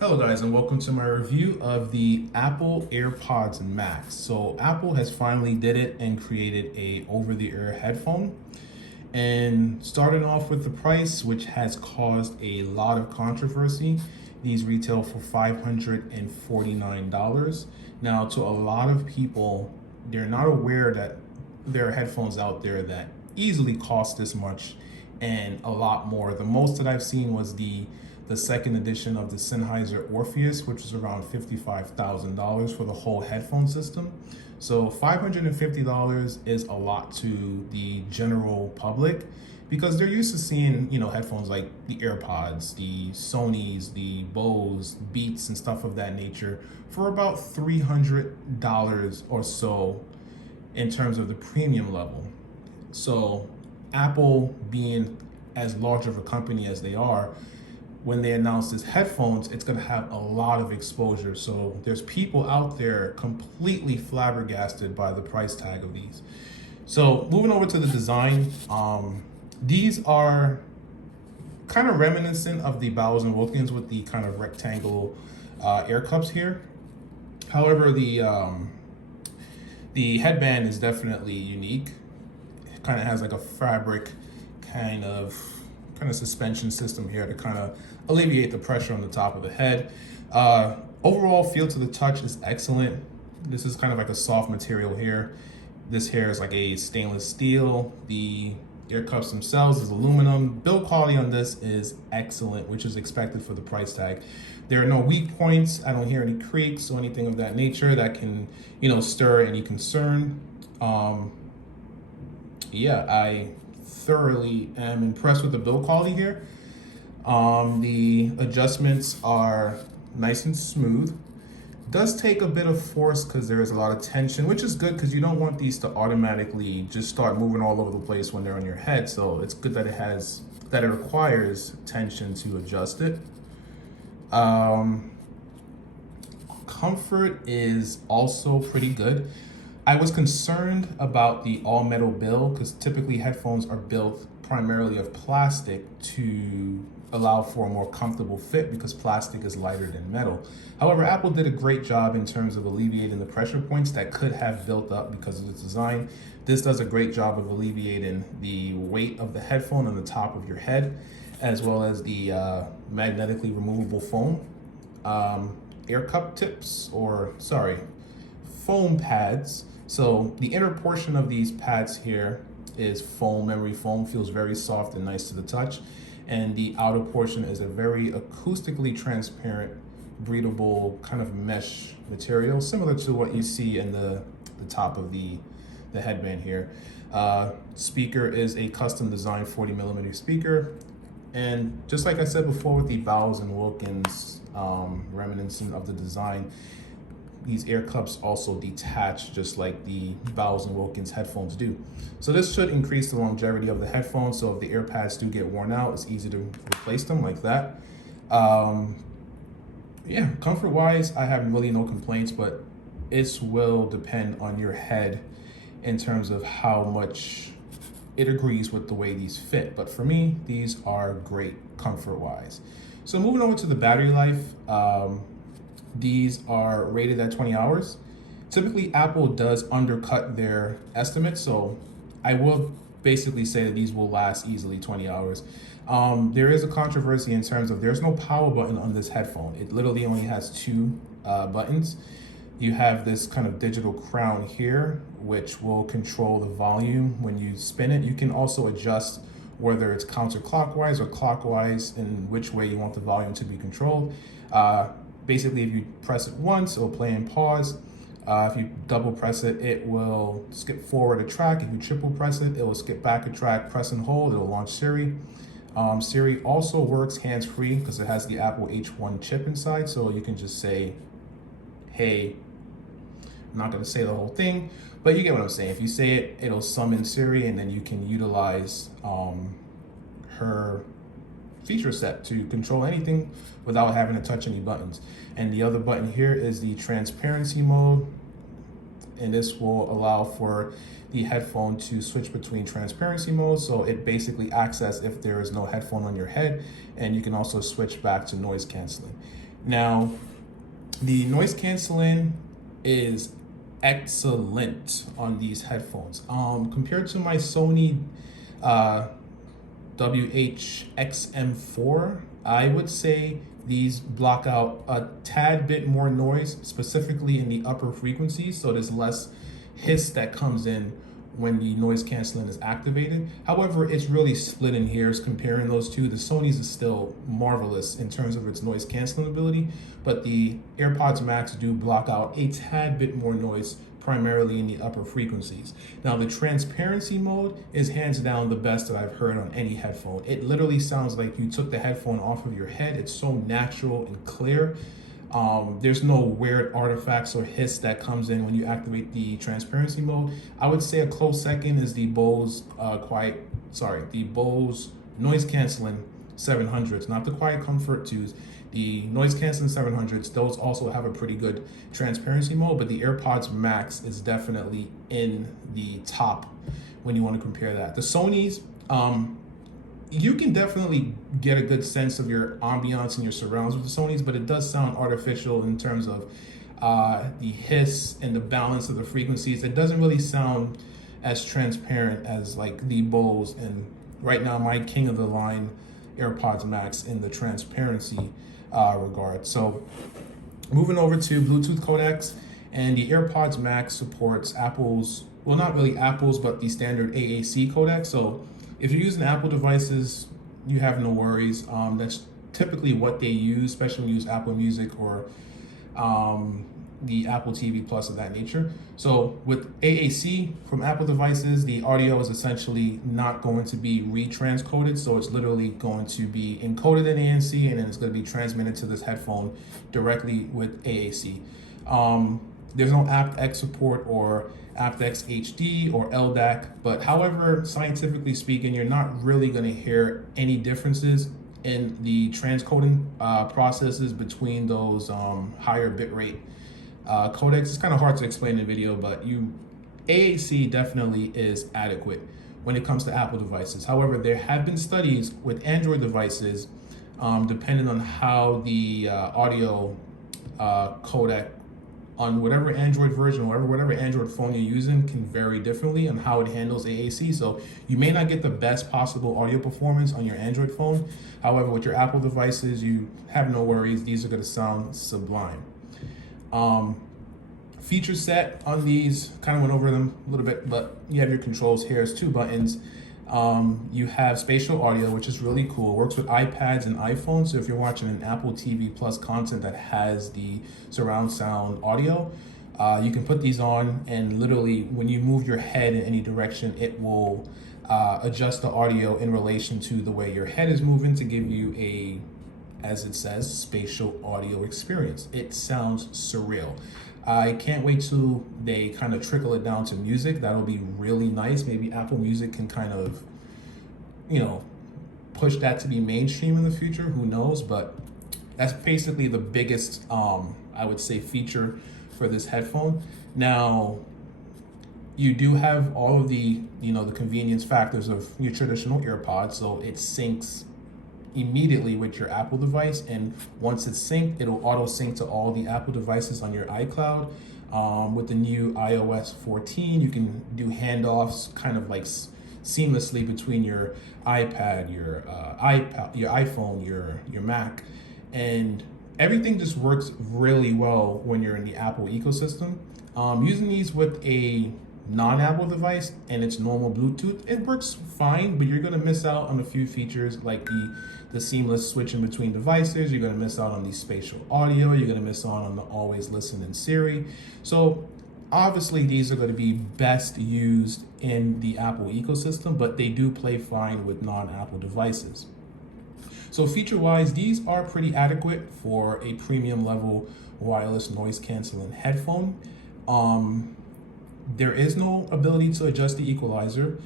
Hello guys, and welcome to my review of the Apple AirPods Max. So Apple has finally did it and created a over-the-ear headphone. And starting off with the price, which has caused a lot of controversy. These retail for $549. Now, to a lot of people, they're not aware that there are headphones out there that easily cost this much and a lot more. The most that I've seen was the second edition of the Sennheiser Orpheus, which is around $55,000 for the whole headphone system. So $550 is a lot to the general public because they're used to seeing, headphones like the AirPods, the Sonys, the Bose, Beats, and stuff of that nature for about $300 or so in terms of the premium level. So Apple, being as large of a company as they are, when they announce this headphones, it's going to have a lot of exposure. So there's people out there completely flabbergasted by the price tag of these. So moving over to the design, these are kind of reminiscent of the Bowers and Wilkins with the kind of rectangle air cups here. However, the headband is definitely unique. It kind of has like a fabric kind of suspension system here to kind of alleviate the pressure on the top of the head. Overall feel to the touch is excellent. This is kind of like a soft material here. This here is like a stainless steel. The ear cups themselves is aluminum. Build quality on this is excellent, which is expected for the price tag. There are no weak points. I don't hear any creaks or anything of that nature that can, stir any concern. Yeah, I thoroughly am impressed with the build quality here. The adjustments are nice and smooth. Does take a bit of force because there is a lot of tension, which is good because you don't want these to automatically just start moving all over the place when they're on your head. So it's good that it requires tension to adjust it. Comfort is also pretty good. I was concerned about the all metal build because typically headphones are built primarily of plastic to allow for a more comfortable fit because plastic is lighter than metal. However, Apple did a great job in terms of alleviating the pressure points that could have built up because of its design. This does a great job of alleviating the weight of the headphone on the top of your head, as well as the magnetically removable foam. Air cup tips, foam pads. So the inner portion of these pads here is foam, memory foam, feels very soft and nice to the touch. And the outer portion is a very acoustically transparent, breathable kind of mesh material, similar to what you see in the top of the headband here. Speaker is a custom designed 40mm speaker. And just like I said before with the Bowers and Wilkins reminiscent of the design, these ear cups also detach just like the Bowers and Wilkins headphones do. So this should increase the longevity of the headphones. So if the ear pads do get worn out, it's easy to replace them like that. Yeah, comfort wise, I have really no complaints, but it will depend on your head in terms of how much it agrees with the way these fit. But for me, these are great comfort wise. So moving over to the battery life, these are rated at 20 hours. Typically, Apple does undercut their estimates, so I will basically say that these will last easily 20 hours. There is a controversy in terms of there's no power button on this headphone. It literally only has two buttons. You have this kind of digital crown here, which will control the volume when you spin it. You can also adjust whether it's counterclockwise or clockwise in which way you want the volume to be controlled. Basically, if you press it once, it'll play and pause. If you double press it, it will skip forward a track. If you triple press it, it will skip back a track. Press and hold, it'll launch Siri. Siri also works hands-free because it has the Apple H1 chip inside, so you can just say, hey, I'm not gonna say the whole thing, but you get what I'm saying. If you say it, it'll summon Siri, and then you can utilize her feature set to control anything without having to touch any buttons. And the other button here is the transparency mode, and this will allow for the headphone to switch between transparency modes. So it basically acts as if there is no headphone on your head, and you can also switch back to noise canceling. Now, the noise canceling is excellent on these headphones. Compared to my Sony uh, WH-XM4, I would say these block out a tad bit more noise, specifically in the upper frequencies, so there's less hiss that comes in when the noise canceling is activated. However, it's really split in hairs comparing those two. The Sony's is still marvelous in terms of its noise canceling ability, but the AirPods Max do block out a tad bit more noise, primarily in the upper frequencies. Now, the transparency mode is hands down the best that I've heard on any headphone. It literally sounds like you took the headphone off of your head. It's so natural and clear. There's no weird artifacts or hiss that comes in when you activate the transparency mode. I would say a close second is the Bose the Bose noise canceling 700s, not the Quiet Comfort 2s. The noise canceling 700s, those also have a pretty good transparency mode, but the AirPods Max is definitely in the top when you want to compare that. The Sony's, you can definitely get a good sense of your ambiance and your surrounds with the Sony's, but it does sound artificial in terms of the hiss and the balance of the frequencies. It doesn't really sound as transparent as like the Bose, and right now my king of the line AirPods Max in the transparency regard. So moving over to Bluetooth codecs, and the AirPods Max supports Apple's, well, not really Apple's, but the standard AAC codec. So if you're using Apple devices, you have no worries. That's typically what they use, especially when you use Apple Music or the Apple TV Plus of that nature. So with AAC from Apple devices, the audio is essentially not going to be retranscoded. So it's literally going to be encoded in ANC, and then it's going to be transmitted to this headphone directly with AAC. There's no aptX support or aptX HD or LDAC, but however, scientifically speaking, you're not really going to hear any differences in the transcoding processes between those higher bitrate codecs. It's kind of hard to explain in the video, but AAC definitely is adequate when it comes to Apple devices. However, there have been studies with Android devices, depending on how the audio codec on whatever Android version or whatever Android phone you're using can vary differently on how it handles AAC. So you may not get the best possible audio performance on your Android phone. However, with your Apple devices, you have no worries. These are going to sound sublime. Feature set on these, kind of went over them a little bit, but you have your controls here. It's 2 buttons. You have spatial audio, which is really cool. It works with iPads and iPhones. So if you're watching an Apple TV Plus content that has the surround sound audio, you can put these on, and literally when you move your head in any direction, it will adjust the audio in relation to the way your head is moving to give you a, as it says, spatial audio experience. It sounds surreal. I can't wait till they kind of trickle it down to music. That'll be really nice. Maybe Apple Music can kind of, push that to be mainstream in the future. Who knows? But that's basically the biggest, I would say, feature for this headphone. Now, you do have all of the, the convenience factors of your traditional AirPods. So it syncs immediately with your Apple device, and once it's synced, it'll auto sync to all the Apple devices on your iCloud. With the new iOS 14, you can do handoffs kind of like seamlessly between your iPad, your iPhone, your Mac, and everything just works really well when you're in the Apple ecosystem. Using these with a non-Apple device and its normal Bluetooth, it works fine, but you're going to miss out on a few features like the seamless switching between devices. You're going to miss out on the spatial audio. You're going to miss out on the always listen in Siri. So obviously these are going to be best used in the Apple ecosystem, but they do play fine with non-Apple devices. So feature-wise, these are pretty adequate for a premium level wireless noise canceling headphone. There is no ability to adjust the equalizer.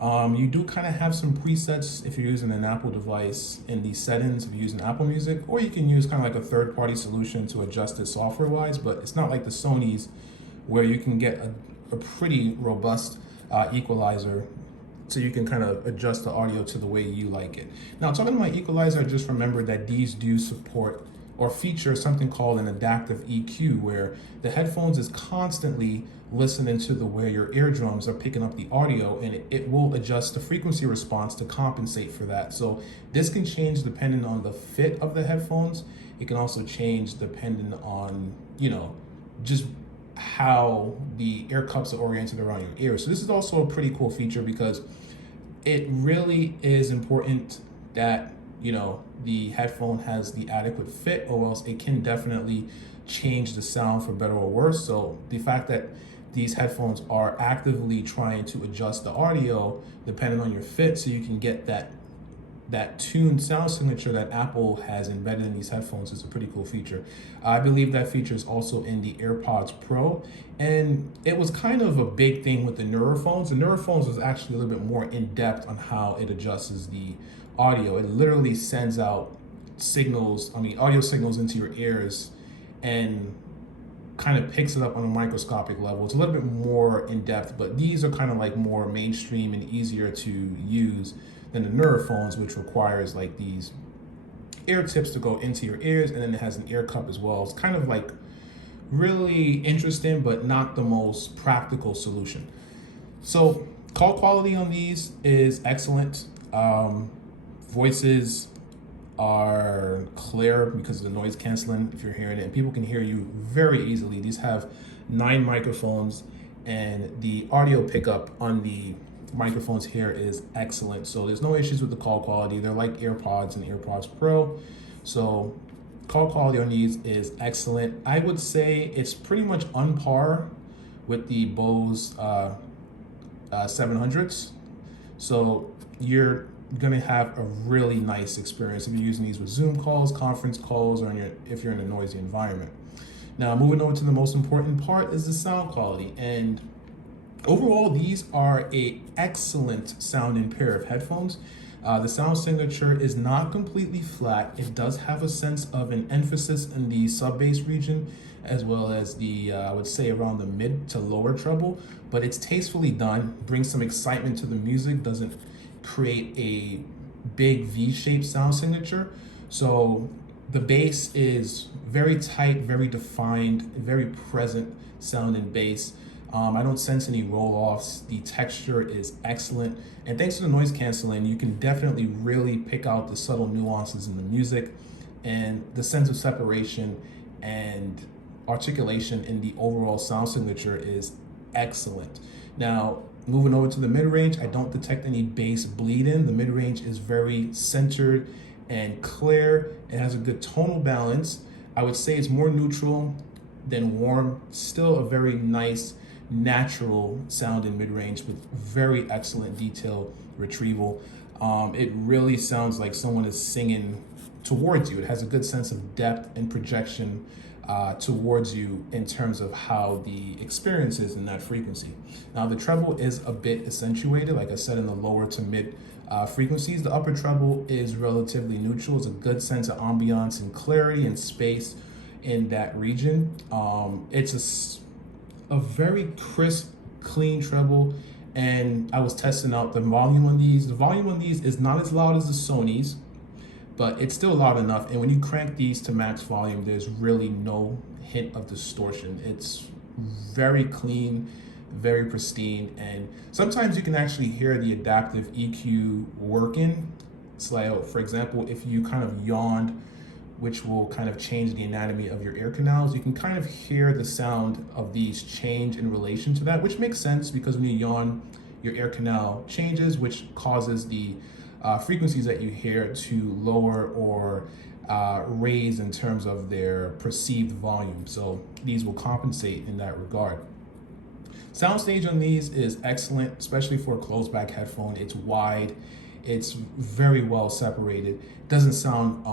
You do kind of have some presets if you're using an Apple device in the settings if you're using Apple Music, or you can use kind of like a third-party solution to adjust it software-wise, but it's not like the Sony's where you can get a pretty robust equalizer, so you can kind of adjust the audio to the way you like it. Now, talking about equalizer, I just remembered that these do support or feature something called an adaptive EQ, where the headphones is constantly listening to the way your eardrums are picking up the audio, and it will adjust the frequency response to compensate for that. So this can change depending on the fit of the headphones. It can also change depending on, just how the ear cups are oriented around your ears. So this is also a pretty cool feature because it really is important that the headphone has the adequate fit, or else it can definitely change the sound for better or worse. So the fact that these headphones are actively trying to adjust the audio depending on your fit, so you can get that tuned sound signature that Apple has embedded in these headphones, is a pretty cool feature. I believe that feature is also in the AirPods Pro, and it was kind of a big thing with the Neurophones. The Neurophones was actually a little bit more in depth on how it adjusts the audio. It literally sends out audio signals into your ears and kind of picks it up on a microscopic level. It's a little bit more in depth, but these are kind of like more mainstream and easier to use than the Neurophones, which requires like these ear tips to go into your ears, and then it has an ear cup as well. It's kind of like really interesting, but not the most practical solution. So call quality on these is excellent. Voices are clear because of the noise canceling, if you're hearing it, and people can hear you very easily. These have 9 microphones, and the audio pickup on the microphones here is excellent. So there's no issues with the call quality. They're like AirPods and AirPods Pro. So call quality on these is excellent. I would say it's pretty much on par with the Bose 700s. So you're gonna have a really nice experience if you're using these with Zoom calls, conference calls, or if you're in a noisy environment. Now, moving over to the most important part is the sound quality. And overall, these are a excellent sounding pair of headphones. The sound signature is not completely flat. It does have a sense of an emphasis in the sub-bass region, as well as the, I would say, around the mid to lower treble, but it's tastefully done, brings some excitement to the music, doesn't create a big V-shaped sound signature. So the bass is very tight, very defined, very present sounding bass. I don't sense any roll-offs. The texture is excellent. And thanks to the noise canceling, you can definitely really pick out the subtle nuances in the music, and the sense of separation and articulation in the overall sound signature is excellent. Now, moving over to the mid-range, I don't detect any bass bleed in. The mid-range is very centered and clear. It has a good tonal balance. I would say it's more neutral than warm. Still a very nice, natural sound in mid-range with very excellent detail retrieval. It really sounds like someone is singing towards you. It has a good sense of depth and projection towards you in terms of how the experience is in that frequency. Now, the treble is a bit accentuated, like I said, in the lower to mid frequencies. The upper treble is relatively neutral. It's a good sense of ambiance and clarity and space in that region. It's a very crisp, clean treble, and I was testing out the volume on these. The volume on these is not as loud as the Sony's, but it's still loud enough. And when you crank these to max volume, there's really no hint of distortion. It's very clean, very pristine, and sometimes you can actually hear the adaptive EQ working. It's like, for example, if you kind of yawned, which will kind of change the anatomy of your ear canals, you can kind of hear the sound of these change in relation to that, which makes sense because when you yawn, your ear canal changes, which causes the frequencies that you hear to lower or raise in terms of their perceived volume. So these will compensate in that regard. Soundstage on these is excellent, especially for a closed back headphone. It's wide, it's very well separated, doesn't sound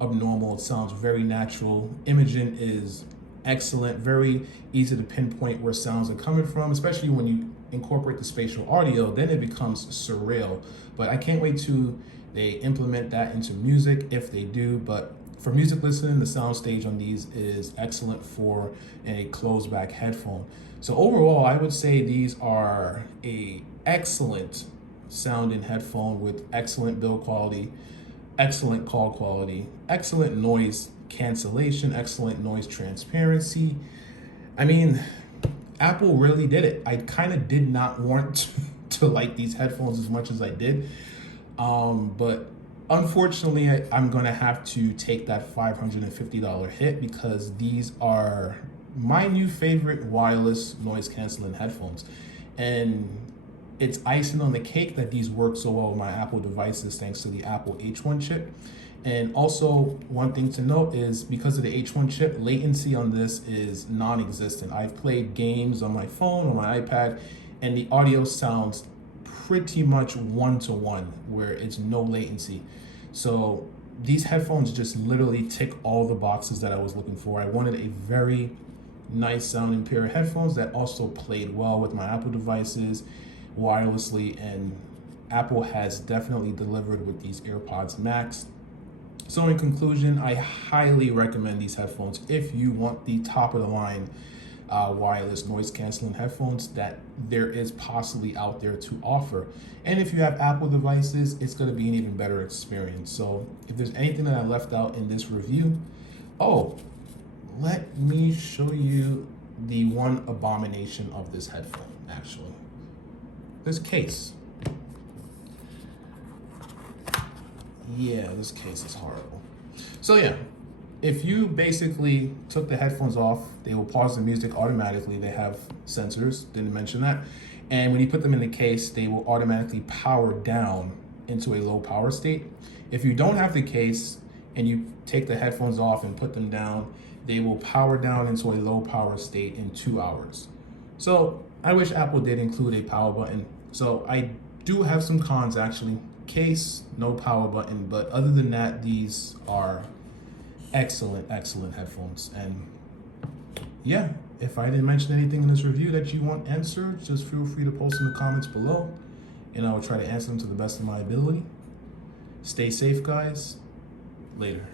abnormal, it sounds very natural. Imaging is excellent, very easy to pinpoint where sounds are coming from, especially when you incorporate the spatial audio, then it becomes surreal. But I can't wait till they implement that into music, if they do. But for music listening, the soundstage on these is excellent for a closed back headphone. So overall, I would say these are a excellent sounding headphone with excellent build quality, excellent call quality, excellent noise cancellation, excellent noise transparency. I mean, Apple really did it. I kind of did not want to like these headphones as much as I did. But unfortunately, I'm going to have to take that $550 hit because these are my new favorite wireless noise canceling headphones. And it's icing on the cake that these work so well with my Apple devices thanks to the Apple H1 chip. And also, one thing to note is because of the H1 chip, latency on this is non-existent. I've played games on my phone, on my iPad, and the audio sounds pretty much one-to-one, where it's no latency. So these headphones just literally tick all the boxes that I was looking for. I wanted a very nice sounding pair of headphones that also played well with my Apple devices wirelessly, and Apple has definitely delivered with these AirPods Max. So in conclusion, I highly recommend these headphones if you want the top of the line wireless noise canceling headphones that there is possibly out there to offer. And if you have Apple devices, it's going to be an even better experience. So if there's anything that I left out in this review, let me show you the one abomination of this headphone, actually. This case. Yeah, this case is horrible. So yeah, if you basically took the headphones off, they will pause the music automatically. They have sensors, didn't mention that. And when you put them in the case, they will automatically power down into a low power state. If you don't have the case and you take the headphones off and put them down, they will power down into a low power state in 2 hours. So I wish Apple did include a power button. So I do have some cons actually. Case, no power button, but other than that, these are excellent headphones. And yeah, if I didn't mention anything in this review that you want answered, just feel free to post in the comments below and I will try to answer them to the best of my ability. Stay safe, guys. Later.